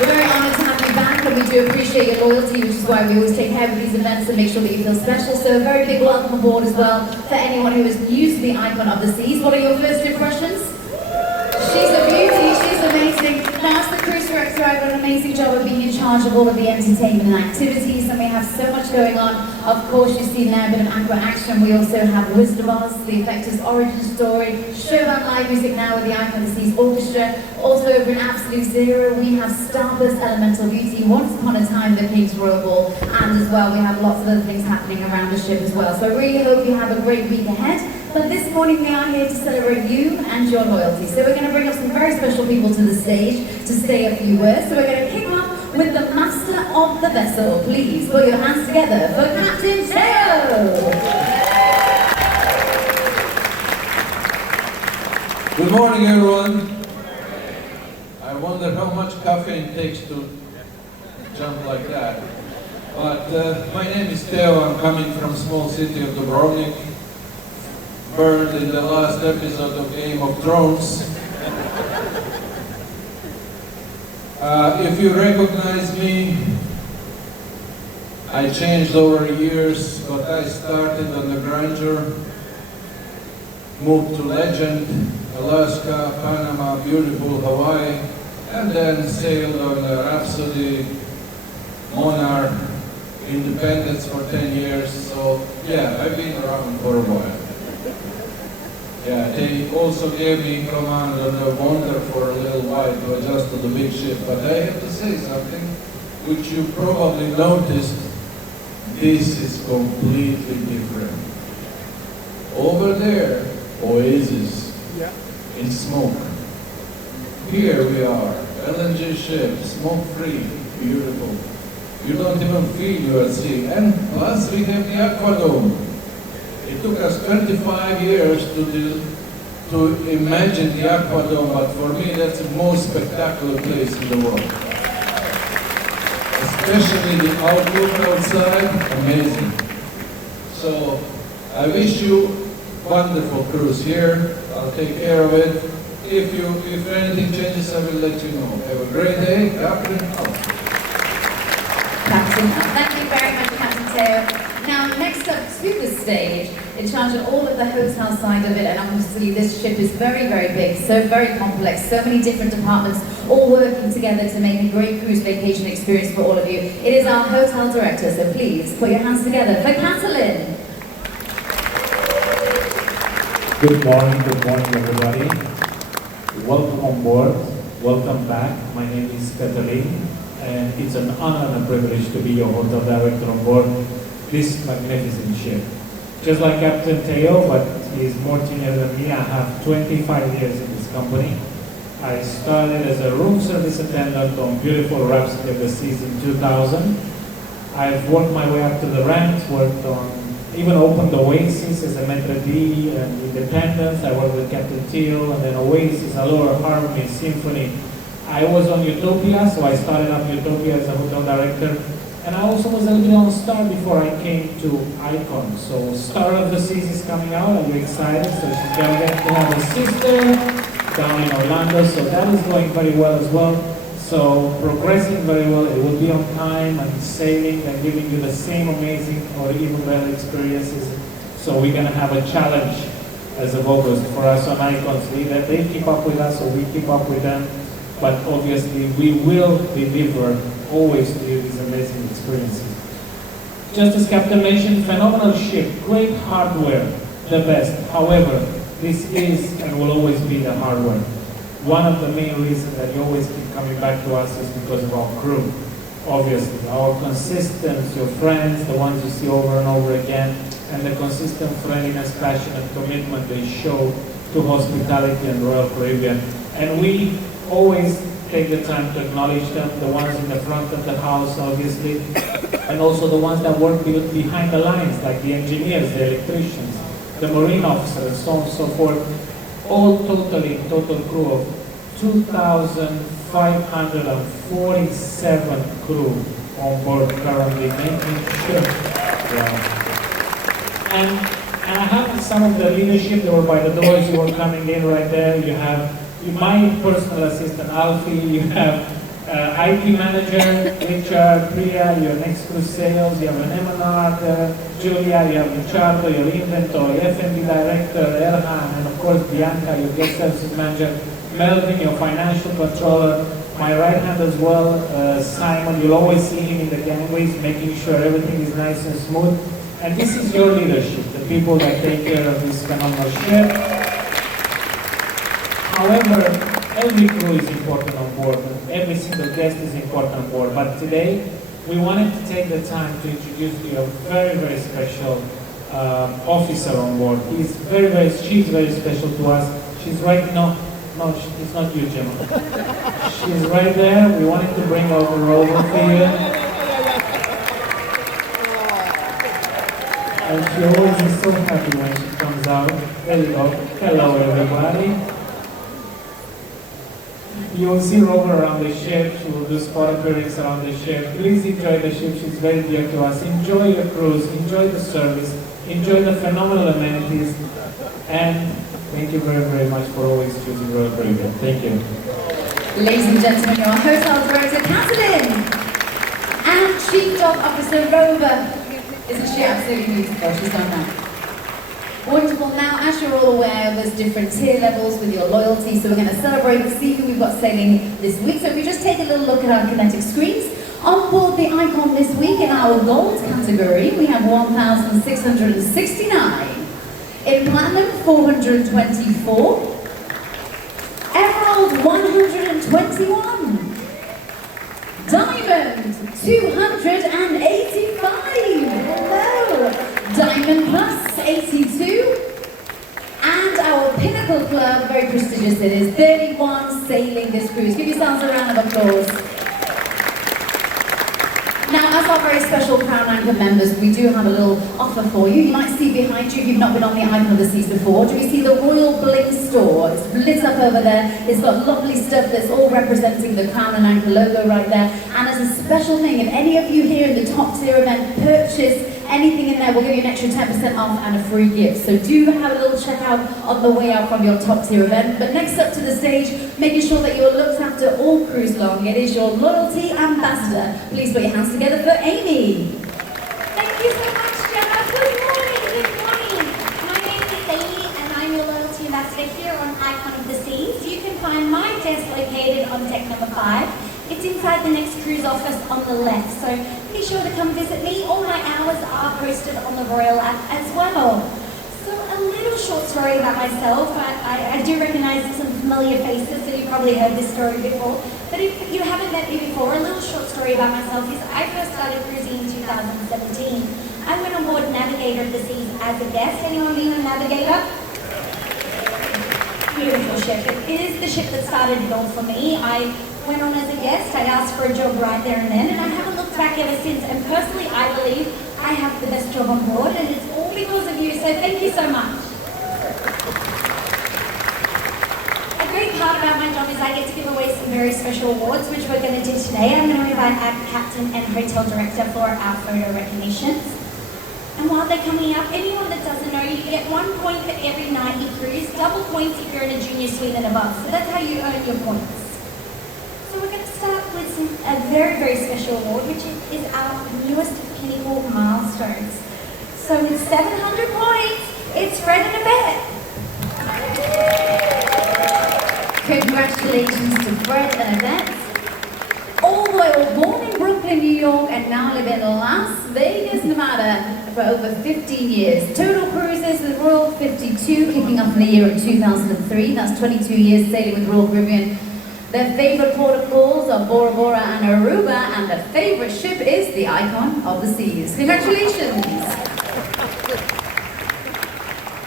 We're very honoured to have you back, and we do appreciate your loyalty, which is why we always take care of these events and make sure that you feel special. So a very big welcome aboard as well for anyone who is new to the Icon of the Seas. What are your first impressions? She's a beauty, she's amazing. Now, as the cruise director, I've done an amazing job of being in charge of all of the entertainment and activities, and we have so much going on. Of course, you've seen there a bit of aqua action. We also have Wizard of Oz, the Effectors origin story, Showbound live music now with the Icon of the Seas Orchestra. Also over in Absolute Zero, we have Starburst Elemental Beauty, Once Upon a Time, the King's Royal Ball, and as well, we have lots of other things happening around the ship as well. So I really hope you have a great week ahead. But this morning we are here to celebrate you and your loyalty. So we're going to bring up some very special people to the stage to say a few words. So we're going to kick off with the master of the vessel. Please put your hands together for Captain Teo. Good morning, everyone. I wonder how much caffeine it takes to jump like that. But my name is Teo. I'm coming from small city of Dubrovnik. Burned in the last episode of Game of Thrones. If you recognize me, I changed over years, but I started on the grandeur, moved to Legend, Alaska, Panama, beautiful Hawaii, and then sailed on the Rhapsody, Monarch, Independence for 10 years. So yeah, I've been around for a while. Yeah, they also gave me command on the Wonder for a little while to adjust to the big ship. But I have to say something, which you probably noticed, this is completely different. Over there, Oasis, in smoke. Here we are, LNG ship, smoke-free, beautiful. You don't even feel you at sea. And plus we have the Aquadome. It took us 25 years to imagine the Aquadome, but for me that's the most spectacular place in the world. Especially the outlook outside, amazing. So I wish you wonderful cruise here. I'll take care of it. If anything changes, I will let you know. Have a great day. Captain out. Captain, thank you very much, Captain Teo. Now, next up to the stage, in charge of all of the hotel side of it, and obviously this ship is very, very big, so very complex, so many different departments all working together to make a great cruise vacation experience for all of you. It is our hotel director, so please put your hands together for Catalin. Good morning everybody. Welcome on board, welcome back. My name is Catalin, and it's an honor and a privilege to be your hotel director on board this magnificent ship. Just like Captain Teo, but he's more senior than me. I have 25 years in this company. I started as a room service attendant on beautiful Rhapsody of the Seas in 2000. I've worked my way up to the ranks, worked on, even opened Oasis as a Maitre D and Independence. I worked with Captain Teo, and then Oasis, Allure, Harmony, Symphony. I was on Utopia, so I started up Utopia as a hotel director. And I also was a little bit on Star before I came to Icon. So Star of the Seas is coming out. Are you excited? So she's going to get to have a sister down in Orlando. So that is going very well as well. So progressing very well. It will be on time and sailing and giving you the same amazing or even better experiences. So we're going to have a challenge as of August for us on Icon. So that they keep up with us or we keep up with them. But obviously we will deliver always to you these amazing experiences. Just as Captain mentioned, phenomenal ship, great hardware, the best. However, this is and will always be the hardware. One of the main reasons that you always keep coming back to us is because of our crew. Obviously, our consistent, your friends, the ones you see over and over again, and the consistent friendliness, passion, and commitment they show to hospitality and Royal Caribbean. And we always take the time to acknowledge them, the ones in the front of the house, obviously, and also the ones that work behind the lines, like the engineers, the electricians, the marine officers, so on and so forth. All total crew of 2,547 crew on board currently, making sure. Yeah. And I have some of the leadership that were by the doors, you were coming in right there. You have my personal assistant Alfie, you have IT manager, HR, Priya, your next cruise sales, you have an M&R, Julia, you have Ricciardo, your inventory, F&B director, Erhan, and of course Bianca, your guest services manager, Melvin, your financial controller, my right hand as well, Simon, you'll always see him in the gangways, making sure everything is nice and smooth. And this is your leadership, the people that take care of this phenomenal ship. However, every crew is important on board, and every single guest is important on board. But today, we wanted to take the time to introduce to you a very, very special officer on board. She's very special to us. She's right now, no, it's not you, Gemma. She's right there. We wanted to bring over for you. And she always is so happy when she comes out. There you go. Hello, everybody. You'll see Rover around the ship. She will do spot appearances around the ship. Please enjoy the ship. She's very dear to us. Enjoy your cruise. Enjoy the service. Enjoy the phenomenal amenities. And thank you very, very much for always choosing Royal Caribbean. Thank you. Ladies and gentlemen, your hotel director, Katalin, and Chief Dock Officer, Rover. Isn't she absolutely beautiful? She's done that. Wonderful. Now, as you're all aware, there's different tier levels with your loyalty, so we're going to celebrate the sea who we've got sailing this week. So if we just take a little look at our kinetic screens, on board the Icon this week in our gold category, we have 1,669. In platinum, 424. Emerald, 121. Diamond, 285. Hello. Diamond Plus, 82. And our Pinnacle Club, very prestigious it is, 31 sailing this cruise. Give yourselves a round of applause. Now, as our very special Crown Anchor members, we do have a little offer for you. You might see behind you, if you've not been on the Icon of the Seas before, do you see the Royal Bling store? It's lit up over there. It's got lovely stuff that's all representing the Crown and Anchor logo right there. And as a special thing, if any of you here in the top tier event purchase anything in there, we'll give you an extra 10% off and a free gift. So do have a little checkout on the way out from your top tier event. But next up to the stage, making sure that you're looked after all cruise long, it is your loyalty ambassador. Please put your hands together for Amy. Thank you so much, Gemma. Good morning, good morning. My name is Amy and I'm your loyalty ambassador here on Icon of the Seas. You can find my desk located on deck number 5. It's inside the next cruise office on the left, so be sure to come visit me. All my hours are posted on the Royal app as well. So a little short story about myself. I do recognise some familiar faces, so you've probably heard this story before. But if you haven't met me before, a little short story about myself is I first started cruising in 2017. I went on board Navigator of the Seas as a guest. Anyone been a Navigator? Beautiful ship. It is the ship that started it all for me. I went on as a guest, I asked for a job right there and then, and I haven't looked back ever since. And personally, I believe I have the best job on board, and it's all because of you, so thank you so much. A great part about my job is I get to give away some very special awards, which we're going to do today. I'm going to invite our captain and hotel director for our photo recognitions. And while they're coming up, anyone that doesn't know, you get 1 point for every night you cruise, double points if you're in a junior suite and above. So that's how you earn your points. So we're going to start with a very, very special award, which is our newest Pinnacle Milestones. So with 700 points, it's Fred and Yvette. Congratulations to Fred and Yvette. All the way born in Brooklyn, New York, and now live in Las Vegas, Nevada for over 15 years. Total cruises with Royal 52, kicking off in the year of 2003. That's 22 years sailing with Royal Caribbean. Their favourite port of calls are Bora Bora and Aruba, and their favourite ship is the Icon of the Seas. Congratulations!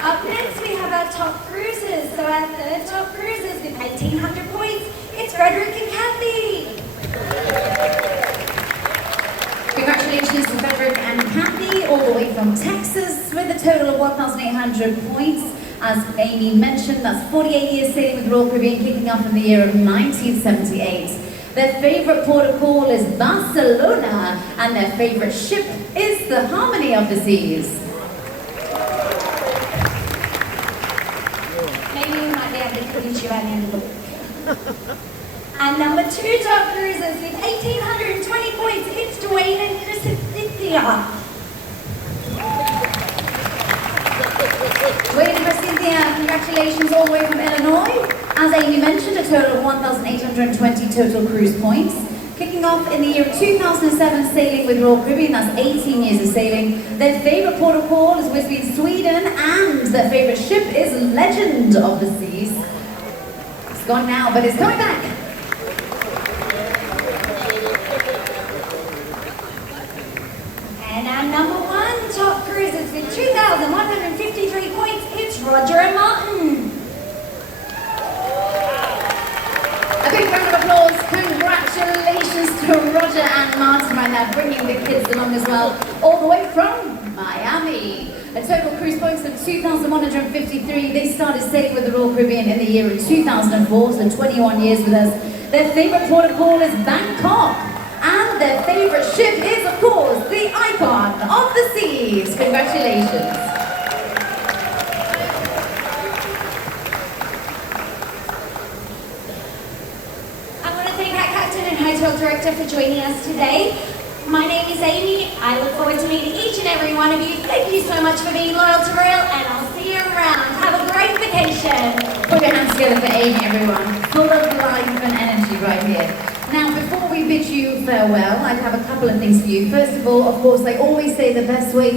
Up next, we have our top cruises. So our third top cruises with 1,800 points, it's Frederick and Kathy. Congratulations to Frederick and Kathy, all the way from Texas, with a total of 1,800 points. As Amy mentioned, that's 48 years sailing with Royal Caribbean, kicking off in the year of 1978. Their favourite port of call is Barcelona, and their favourite ship is the Harmony of the Seas. Maybe we might be able to convince you by the end of the week. And number 2 top cruisers with 1,820 points, it's Dwayne and Cynthia. Wayne and Cynthia, congratulations all the way from Illinois. As Amy mentioned, a total of 1,820 total cruise points. Kicking off in the year of 2007, sailing with Royal Caribbean, that's 18 years of sailing. Their favourite port of call is Whitby in Sweden, and their favourite ship is Legend of the Seas. It's gone now, but it's coming back. And our number 1 top cruisers with 2,153 points, it's Roger and Martin. A big round of applause. Congratulations to Roger and Martin right now, bringing the kids along as well, all the way from Miami. A total cruise points of 2,153. They started sailing with the Royal Caribbean in the year of 2004, so 21 years with us. Their favourite port of call is Bangkok. And their favourite ship is, of course, the Icon of the Seas. Congratulations. Hotel Director for joining us today. My name is Amy. I look forward to meeting each and every one of you. Thank you so much for being loyal to Royal, and I'll see you around. Have a great vacation. Put your hands together for Amy, everyone. Full of life and energy right here. Now, before we bid you farewell, I have a couple of things for you. First of all, of course, I always say the best way